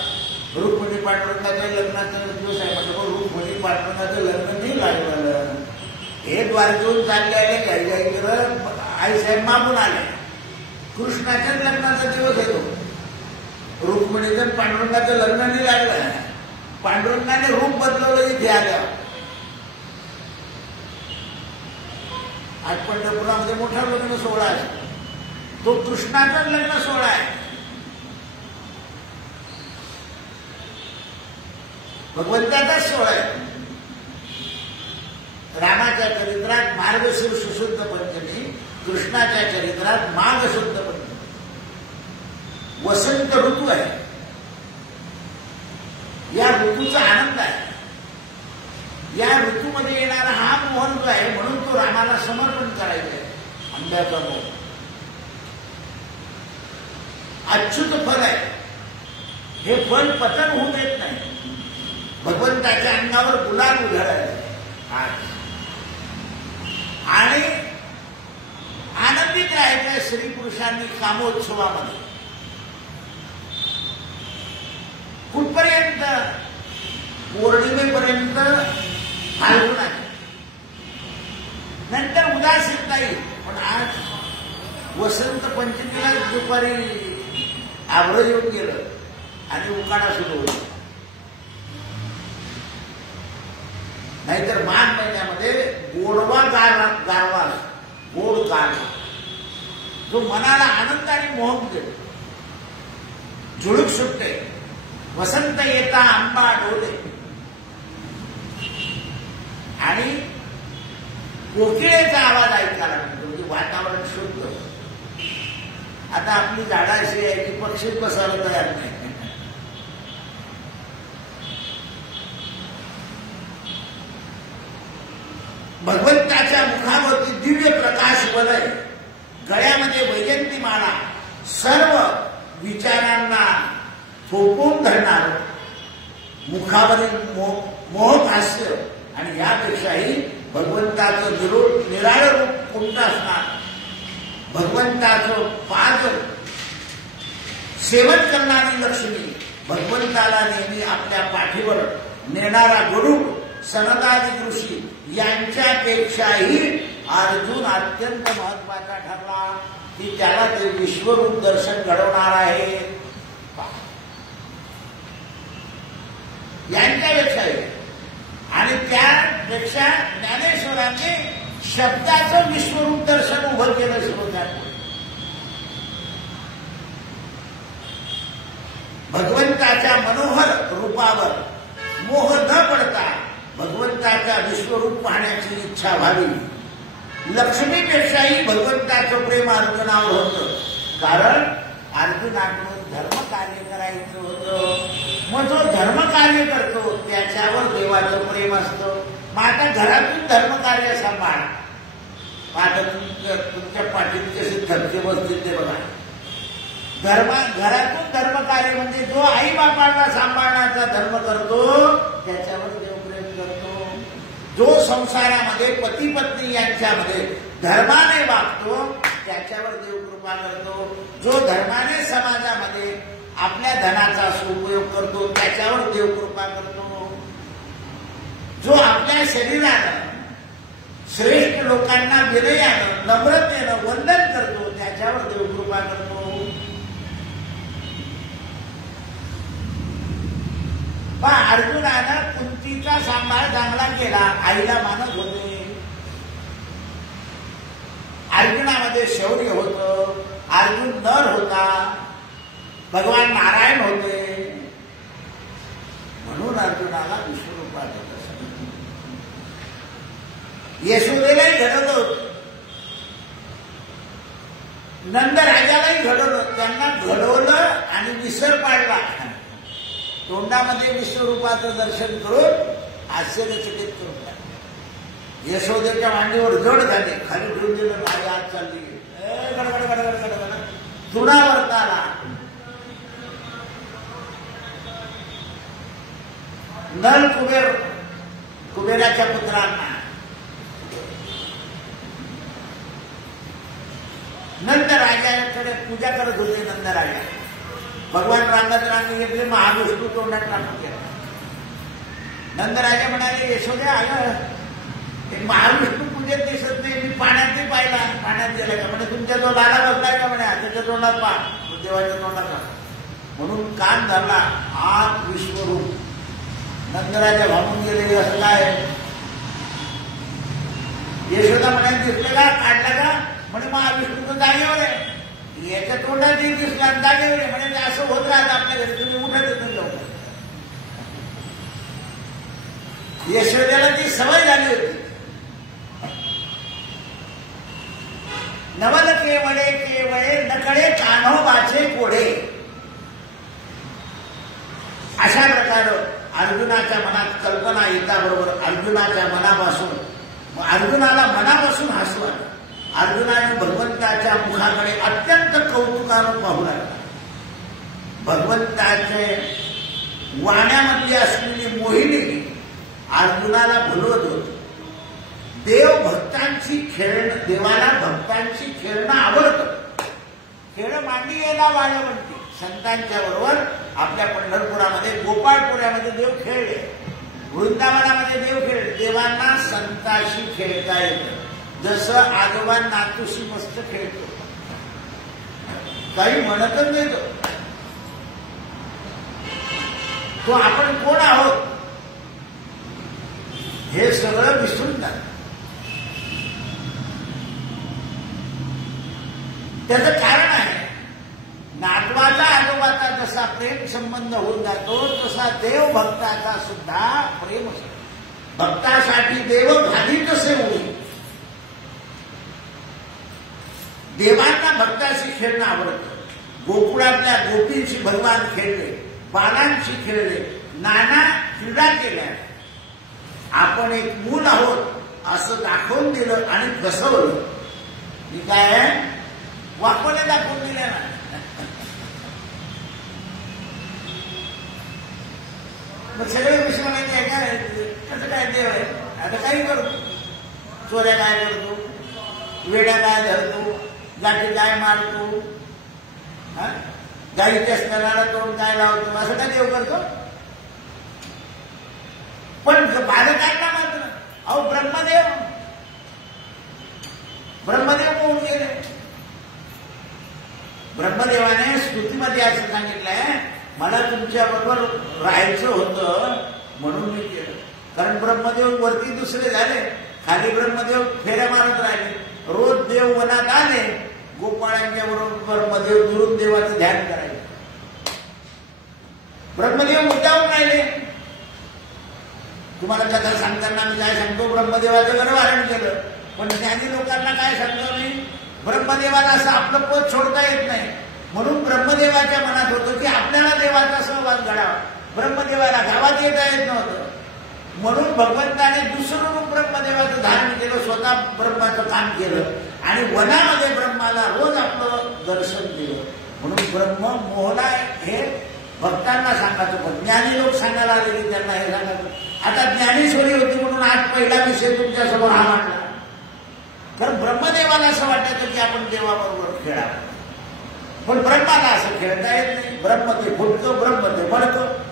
रुक्मिणी पांडुरंगाच्या लग्नाचा दिवस आहे. म्हटलं रुक्मिणी पांडुरंगाचं लग्न नाही लागलं, हे द्वारकेहून चालले आले, काही काही करत आईसाहेब मागून आले. कृष्णाच्याच लग्नाचा दिवस येतो, रुक्मिणीचं पांडुरंगाचं लग्न नाही लागलं. पांडुरंगाने रूप बदलवलं इथे आल्यावर. आज पंढरपुरामध्ये मोठा लग्न सोहळा आहे, तो कृष्णाचाच लग्न सोहळा आहे. भगवंताचाच सोहळा आहे. रामाच्या चरित्रात मार्गशीर्ष शुद्ध पंचमी, कृष्णाच्या चरित्रात माघ शुद्ध पंचमी. वसंत ऋतू आहे, या ऋतूचा आनंद आहे. या ऋतूमध्ये येणारा हा मोहन जो आहे, म्हणून तो रामाला समर्पण करायचा आहे. आंब्याचा मोह अच्युत फल आहे, हे फल पतन होऊ देत नाही. भगवंताच्या अंगावर गुलाल उधळायचे आणि आनंदित राहायचं स्त्री पुरुषांनी कामोत्सवामध्ये. कुठपर्यंत? पौर्णिमेपर्यंत फाल्गुन आहे, नंतर उदासीनता येईल. पण आज वसंत पंचमीला दुपारी आभ्र येऊन गेलं आणि उकाडा सुरू होईल. नाहीतर माघ महिन्यामध्ये गोडवा गारवा, गोड गारवा, जो मनाला आनंद आणि मोहक देतो. झुळूक सुटते, वसंत येता आंबा डोले, आणि कोकिळेचा आवाज ऐकायला मिळतो. म्हणजे वातावरण शुद्ध. आता आपली झाडं अशी आहे की पक्षीच बसायला तयार नाही. भगवंताच्या मुखावरती दिव्य प्रकाश वलय, गळ्यामध्ये वैजयंती माळा, सर्व विचारांना थोपवून धरणार मुखावरील मोहक हास्य, आणि यापेक्षाही भगवंताचं निराळं रूप कोणतं असणार. भगवंताचं पाद सेवन करणारी लक्ष्मी, भगवंताला नेहमी आपल्या पाठीवर नेणारा गरुड, सनकादिक ऋषी यांच्यापेक्षाही अर्जुन अत्यंत महत्वाचा ठरला, की त्याला ते विश्वरूप दर्शन घडवणार आहे. यांच्यापेक्षाही, आणि त्यापेक्षा ज्ञानेश्वरांनी शब्दाचं विश्वरूप दर्शन उभं केलं श्रोत्यांना. भगवंताच्या मनोहर रूपावर मोह न पडता भगवंताच्या विश्वरूप पाहण्याची इच्छा व्हावी. लक्ष्मीपेक्षाही भगवंताचं प्रेम अर्जुनावर होतं, कारण अर्जुनाकडून धर्म कार्य करायचं होतं. मग जो धर्म कार्य करतो त्याच्यावर देवाचं प्रेम असतं. मग आता घरातून धर्मकार्य सांभाळ. आता तुमच्या पाठीत कसे धक्के बसतील ते बघा. घरातून धर्मकार्य म्हणजे जो आई बापांना सांभाळण्याचा धर्म करतो त्याच्यावर देवप्रेम करतो. जो संसारामध्ये पती पत्नी यांच्यामध्ये धर्माने वागतो त्याच्यावर देवकृपा करतो. जो धर्माने समाजामध्ये आपल्या धनाचा उपयोग करतो त्याच्यावर देवकृपा करतो. जो आपल्या शरीरानं श्रेष्ठ लोकांना विनयानं नम्रतेनं वंदन करतो त्याच्यावर देवकृपा करतो. पण अर्जुनानं कुंतीचा सांभाळ चांगला केला. आईला मानत होते. अर्जुनामध्ये शौर्य होतं. अर्जुन नर होता. भगवान नारायण होते. म्हणून अर्जुनाला विश्वरूपा देत असत. यशोदेलाही घडवलं होतं. नंदराजालाही घडवलं. त्यांना घडवलं आणि विसर पाडला. तोंडामध्ये विश्वरूपाचं दर्शन करून आश्चर्यचकित करून टाकलं. यशोदेच्या मांडीवर जड झाले. खाली घेऊन दिलं. माझी आत चालली गडगड गडगड गडगड तुणावरता आला. नल कुबेराच्या पुत्रांना नंदराजाकडे पूजा करत होते. नंदराजा भगवान रांगत घेतले. महाविष्णू तोंडात टाकून गेला. नंदराजा म्हणाले यशोदे आलं एक महाविष्णू पूजेत दिसत नाही. मी पाण्यात नाही पाहिला. पाण्यात गेला का म्हणे तुमच्या जो लाला बसलाय का म्हणे त्याच्या तोंडात पा. देवाच्या तोंडात म्हणून कान धरला. आत विश्वरूप. नंदराजा भांबून गेले. असं काय यशोदा म्हणाले दिसले का काढला का म्हणे महाविष्णू जागेवर आहे. याच्या तोंडात दिसला जागेवर आहे म्हणे असं होत राहतं आपल्या घरी. तुम्ही उठत येत लवकर. यशोदेला ती सवय झाली होती. नवल केवळे केवळे नकळे कान्होबाचे कोडे. अशा प्रकारे अर्जुनाच्या मनात कल्पना येताबरोबर अर्जुनाच्या अर्जुनाला मनापासून हसू आलं. अर्जुनाने भगवंताच्या मुखाकडे अत्यंत कौतुकानं पाहू लागला. भगवंताचे वाण्यामधली असलेली मोहिनी अर्जुनाला भुलवत होती. देवाला भक्तांची खेळणं आवडतं. खेळ मांडी यायला वाढ म्हणते. संतांच्या बरोबर आपल्या पंढरपुरामध्ये गोपाळपुऱ्यामध्ये देव खेळले. वृंदावनामध्ये देव खेळले. देवांना संतांशी खेळता येतं. जसं आजोबा नातूशी मस्त खेळतो. काही म्हणतच नाही तो आपण कोण आहोत हे सगळं विसरून जात. त्याचं कारण आहे नातवाचा आजोबाचा जसा प्रेम संबंध होऊन जातो तसा देव भक्ताचा सुद्धा प्रेम असतो. भक्तासाठी देव भाधी कसे होईल. देवांना भक्ताशी खेळणं आवडतं. गोकुळातल्या गोपींशी भगवान खेळले. बालांशी खेळले. नाना क्रीडा केल्या. आपण एक मूल आहोत असं दाखवून दिलं आणि फसवलं. मी काय वापरले दाखवून दिल्या ना. मग सगळे विषय म्हणायचे काय कसं काय देव आहे. आता काही करतो. चोऱ्या काय करतो. वेड्या काय धरतो. गाठी काय मारतो. गाईच्या स्तनाला तोंड काय लावतो. असं काय देव करतो. पण बालकांना मात्र अहो ब्रह्मदेव होऊन गेले. ब्रह्मदेवाने स्तुतीमध्ये असं सांगितलंय मला तुमच्या बरोबर राहायचं होतं म्हणून मी केलं. कारण ब्रह्मदेव वरती दुसरे झाले. खाली ब्रह्मदेव फेऱ्या मारत राहिले. रोज देव वनात आले. गोपाळांच्या बरोबर ब्रह्मदेव दुरून देवाचं ध्यान करायचे. ब्रह्मदेव मुद्दावून राहिले. तुम्हाला कथा सांगताना मी काय सांगतो ब्रह्मदेवाचं गणवारण केलं. पण ज्ञानी लोकांना काय सांगतो मी ब्रह्मदेवाला असं आपलं पद सोडता येत नाही. म्हणून ब्रह्मदेवाच्या मनात होतं की आपल्याला देवाचा सहवास घडावा. ब्रह्मदेवाला गावात येता येत नव्हतं. म्हणून भगवंताने दुसरं रूप ब्रह्मदेवाचं धारण केलं, स्वतः ब्रह्माचं काम केलं आणि वनामध्ये ब्रह्माला रोज आपलं दर्शन दिलं. म्हणून ब्रह्म मोहला हे भक्तांना सांगायचं, पण ज्ञानी लोक सांगायला आले की त्यांना हे सांगायचं. आता ज्ञानेश्वरी होती म्हणून आज पहिला विषय तुमच्या समोर हा मांडला. कारण ब्रह्मदेवाला असं वाटायचं की आपण देवाबरोबर खेळावं, पण ब्रह्माला असं खेळता येत नाही. ब्रह्म ते फुटकं, ब्रह्म ते बडकं.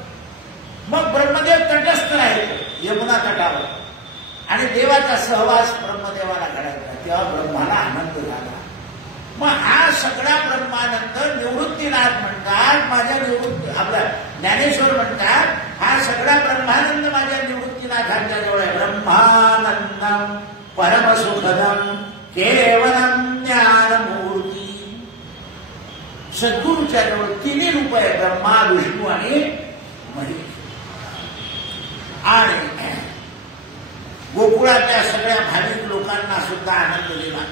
मग ब्रह्मदेव तटस्थ राहायचं यमुना तटावर आणि देवाचा सहवास ब्रह्मदेवाला घडायचा. तेव्हा ब्रह्माला आनंद झाला. मग हा सगळा ब्रह्मानंद निवृत्तीनाथ म्हणतात, माझ्या निवृत्ती आपल्या ज्ञानेश्वर म्हणतात हा सगळा ब्रह्मानंद माझ्या निवृत्तीनाथांच्या जवळ आहे. ब्रह्मानंदम परमसुखदम केवलम ज्ञानमूर्ती. सद्गुरूच्या जवळ तिन्ही रूप आहे, ब्रह्मा, विष्णू आणि महेश. आणि गोकुळातल्या सगळ्या भाविक लोकांना सुद्धा आनंद दिला.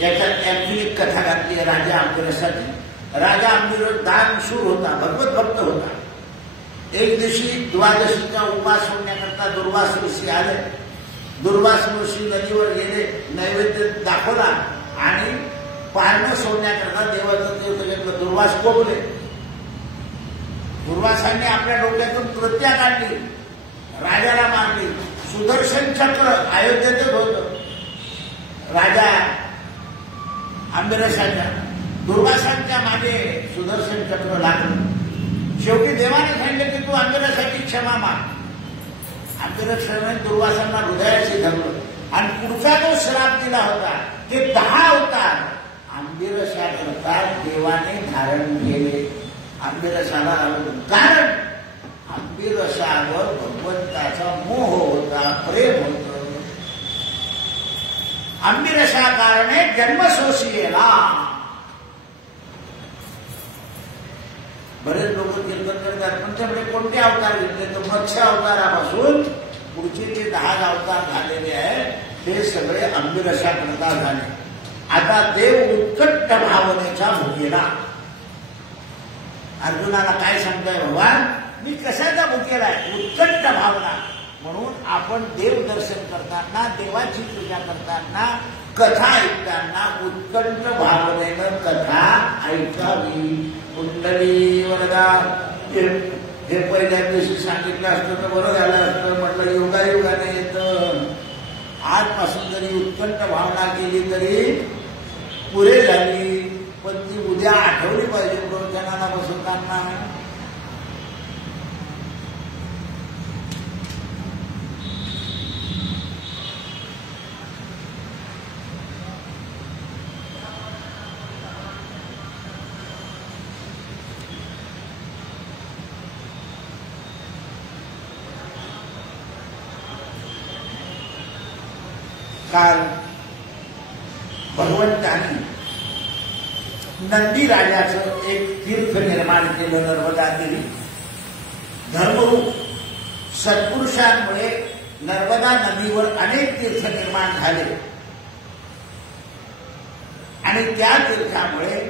याच्यात आणखी एक कथा घातली आहे राजा अंबिरसाची. राजा अंबिरस दानशूर होता, भगवत भक्त होता. एक दिवशी द्वादशीचा उपास सोडण्याकरता दुर्वास ऋषी आले. दुर्वास ऋषी नदीवर गेले, नैवेद्य दाखवला आणि पारणं सोडण्याकरता देवाचं तीर्थ घेतलं. दुर्वास कोपले. दुर्वासांनी आपल्या डोक्यातून कृत्या काढली, राजाला मारली. सुदर्शन चक्र अयोध्येतच होतं. राजा अंबिरसाच्या दुर्वासांच्या मागे सुदर्शन चक्र लागलं. शेवटी देवाने सांगितलं की तू अंबिरसाची क्षमा माग. अंबिरसाने दुर्वासांना हृदयाशी धरलं आणि पुढचा जो श्राप दिला होता ते 10 अवतार अंबिरसाकरता देवाने धारण केले. अंबिरसाला कारण अंबिरसावर भगवंताचा मोह होता, प्रेम होतं. अंबिरसा कारणे जन्मसोशियेला. बरेच लोक कीर्तन करतात, तुमच्याकडे कोणते अवतार घेतले तर मत्स्य अवतारापासून पुढचे जे 10 अवतार झालेले आहेत ते सगळे अंबिरसाकरता झाले. आता देव उत्कट भावनेचा भुकेला. अर्जुनाला काय सांगताय भगवान, मी कशाचा भुकेला आहे? उत्कट भावना. म्हणून आपण देव दर्शन करताना, देवाची पूजा करताना, कथा ऐकताना उत्कंठ भावनेनं कथा ऐकावी. कुंडली वरदा हे पहिल्या दिवशी सांगितलं असतं तर बरं झालं असतं. म्हटलं योगायोगाने येतं. आजपासून जरी उत्कंठ भावना केली तरी पुरे झाली, पण ती उद्या आठवली पाहिजे प्रवचनाला बसवताना. काल भगवंतांनी नंदी राजाचं एक तीर्थ निर्माण केलं नर्मदा तीरी. धर्मरूप सत्पुरुषांमुळे नर्मदा नदीवर अनेक तीर्थ निर्माण झाले आणि त्या तीर्थामुळे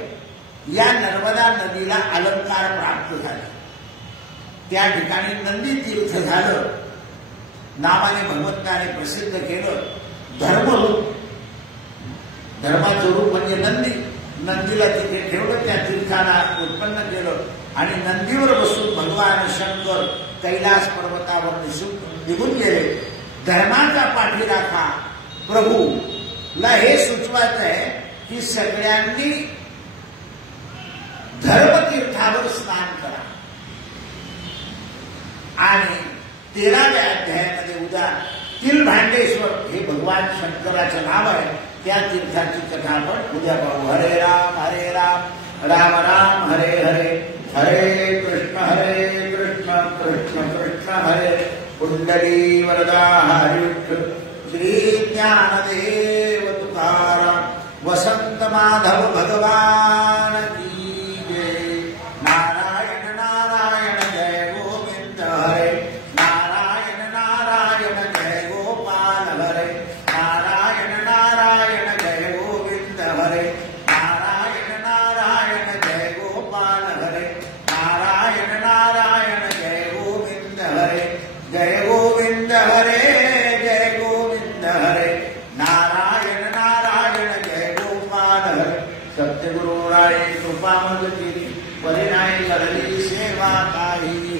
या नर्मदा नदीला अलंकार प्राप्त झाले. त्या ठिकाणी नंदी तीर्थ झालं, नावाने भगवंताने प्रसिद्ध केलं. धर्मरूप, धर्माचं रूप म्हणजे नंदी. नंदीला तिथे ठेवलं, त्या तीर्थाला उत्पन्न केलं आणि नंदीवर बसून भगवान शंकर कैलास पर्वतावर निघून गेले. धर्माचा पाठीराखा प्रभूला हे सुचवायचं आहे की सगळ्यांनी धर्मतीर्थावर स्नान करा. आणि 13व्या अध्यायामध्ये उद्या तिलभांडेश्वर हे भगवान शंकराचं नाव आहे. त्या तीर्थाची कथा आपण उद्या पाहू. हरे राम राम राम हरे हरे, हरे कृष्ण कृष्ण कृष्ण हरे. कुंडली वरदा हरि श्री ज्ञानदेव तुकाराम वसंत माधव भगवान की जय. नारायण नारायण जय गोविंद हरे. नारायण नारायण जय गोपाल हरे. नारायण नारायण जय गोविंद हरे. नारायण नारायण जय गोपाल हरे. नारायण नारायण जय गोविंद हरे. जय गोविंद हरे. हर सत्यगुरु राये कृपा मग केली परिणाय करली सेवा काही